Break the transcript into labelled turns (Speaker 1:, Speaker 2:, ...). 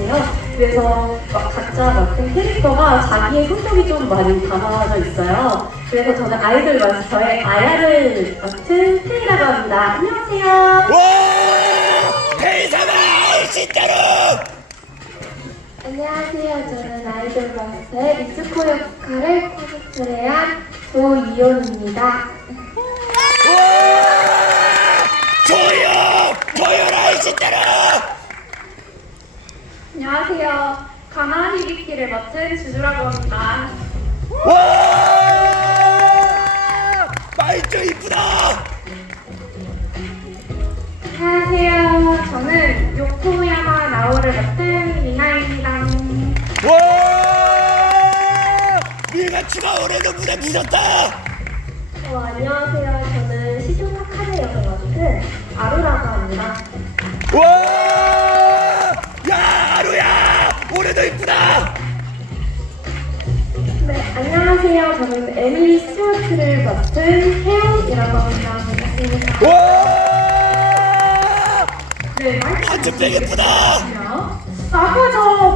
Speaker 1: 같아요. 그래서 각자 맡은 캐릭터가 자기의 성격이 좀 많이 담아져 있어요. 그래서 저는 아이돌 맡은 저의 아야를 맡은 태이라고 합니다. 안녕하세요.
Speaker 2: 와! 대사마 진짜로!
Speaker 3: 안녕하세요. 저는 아이돌 마스터의 미츠코 역할을 코스프레한 조이온입니다.
Speaker 2: 와! 조여라 진짜로!
Speaker 1: 안녕하세요. 가나리 비키를 맡은 주주라고 합니다.
Speaker 2: 와! 말도 이쁘다!
Speaker 1: 안녕하세요. 저는 요코야마 나오를 맡은 미나입니다.
Speaker 2: 와! 밀가추가 올해도 무대 부셨다!
Speaker 1: 안녕하세요. 저는 시조사 카드 역을 맡은 아루라고 합니다.
Speaker 2: 와! 야 아루야! 올해도 이쁘다!
Speaker 1: 네, 안녕하세요. 저는 에밀리 스튜어트를 맡은 혜영이라고 합니다. 반갑습니다.
Speaker 2: 와!
Speaker 1: 네,
Speaker 2: 완전 되게 예쁘다!
Speaker 1: 싸가죠.